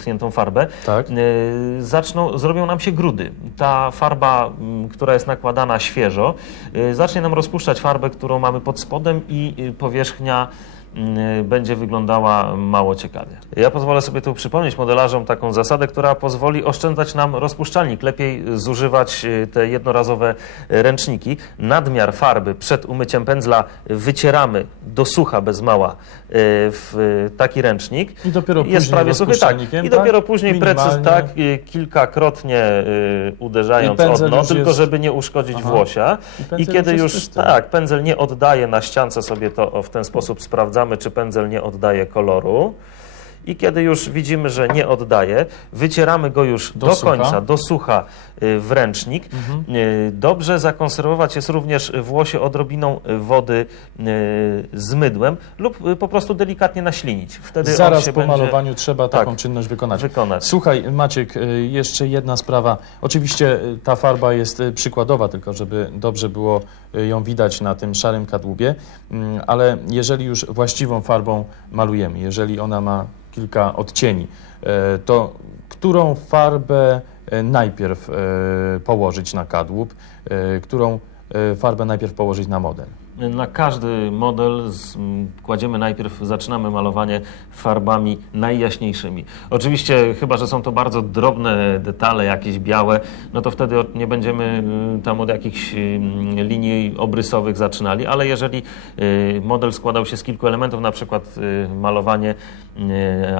wyschniętą farbę, Tak. y, zaczną, zrobią nam się grudy. Ta farba, mm, która jest nakładana świeżo, y, zacznie nam rozpuszczać farbę, którą mamy pod spodem i y, powierzchnia będzie wyglądała mało ciekawie. Ja pozwolę sobie tu przypomnieć modelarzom taką zasadę, która pozwoli oszczędzać nam rozpuszczalnik. Lepiej zużywać y, te jednorazowe y, ręczniki. Nadmiar farby przed umyciem pędzla wycieramy do sucha bez mała y, w y, taki ręcznik. I dopiero jest później prawie suchy, tak. I tak? dopiero później precyz, tak, y, kilkakrotnie y, uderzając o dno, tylko jest- żeby nie uszkodzić Aha. włosia. I I, kiedy już już, tak, pędzel nie oddaje na ściance sobie to w ten sposób sprawdzamy, czy pędzel nie oddaje koloru. I kiedy już widzimy, że nie oddaje, wycieramy go już Do do, końca, do sucha y, w ręcznik. Y, Dobrze zakonserwować jest również włosie odrobiną y, wody y, z mydłem lub po prostu delikatnie naślinić. Wtedy Zaraz po będzie malowaniu trzeba taką Tak. czynność wykonać. wykonać. Słuchaj, Maciek, jeszcze jedna sprawa. Oczywiście ta farba jest przykładowa, tylko żeby dobrze było ją widać na tym szarym kadłubie, Mm, ale jeżeli już właściwą farbą malujemy, jeżeli ona ma kilka odcieni, y, to którą farbę y, najpierw y, położyć na kadłub, którą farbę najpierw położyć na model? Na każdy model kładziemy najpierw, zaczynamy malowanie farbami najjaśniejszymi. Oczywiście, chyba że są to bardzo drobne detale, jakieś białe, no to wtedy nie będziemy y, tam od jakichś y, linii obrysowych zaczynali, ale jeżeli y, model składał się z kilku elementów, na przykład malowanie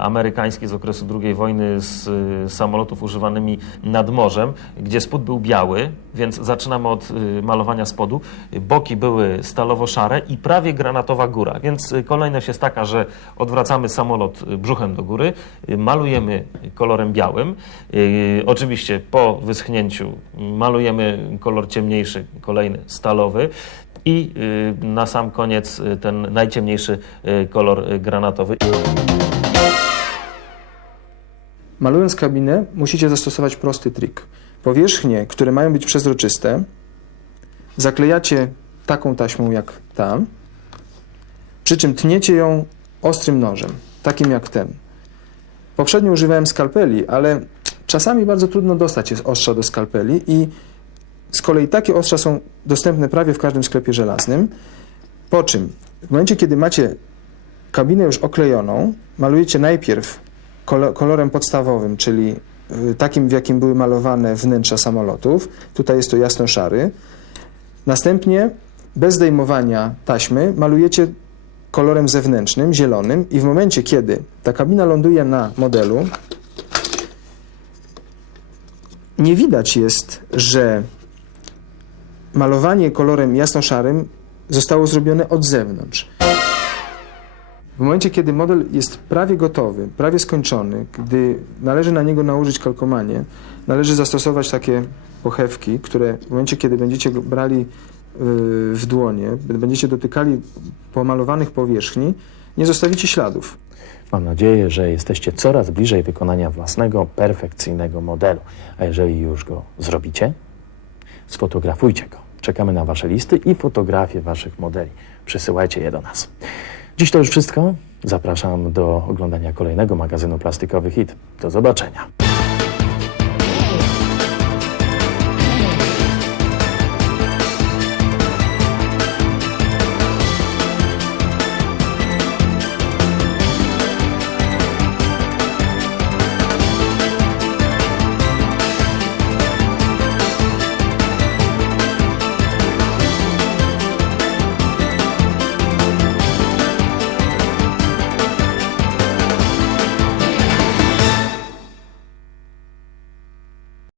amerykańskie z okresu II wojny z samolotów używanymi nad morzem, gdzie spód był biały, więc zaczynamy od malowania spodu. Boki były stalowo-szare i prawie granatowa góra, więc y, kolejność jest taka, że odwracamy samolot y, brzuchem do góry, y, malujemy kolorem białym. Oczywiście po wyschnięciu malujemy kolor ciemniejszy, kolejny stalowy. I na sam koniec ten najciemniejszy kolor granatowy. Malując kabinę, musicie zastosować prosty trik. Powierzchnie, które mają być przezroczyste, zaklejacie taką taśmą jak ta, przy czym tniecie ją ostrym nożem, takim jak ten. Poprzednio używałem skalpeli, ale czasami bardzo trudno dostać jest ostrza do skalpeli i z kolei takie ostrza są dostępne prawie w każdym sklepie żelaznym. Po czym, w momencie, kiedy macie kabinę już oklejoną, malujecie najpierw kolo- kolorem podstawowym, czyli y, takim, w jakim były malowane wnętrza samolotów. Tutaj jest to jasno-szary. Następnie, bez zdejmowania taśmy, malujecie kolorem zewnętrznym, zielonym i w momencie, kiedy ta kabina ląduje na modelu, nie widać jest, że malowanie kolorem jasno-szarym zostało zrobione od zewnątrz. W momencie, kiedy model jest prawie gotowy, prawie skończony, gdy należy na niego nałożyć kalkomanię, należy zastosować takie pochewki, które w momencie, kiedy będziecie brali w dłonie, będziecie dotykali pomalowanych powierzchni, nie zostawicie śladów. Mam nadzieję, że jesteście coraz bliżej wykonania własnego, perfekcyjnego modelu. A jeżeli już go zrobicie, sfotografujcie go. Czekamy na Wasze listy i fotografie Waszych modeli. Przysyłajcie je do nas. Dziś to już wszystko. Zapraszam do oglądania kolejnego magazynu Plastikowy Hit. Do zobaczenia.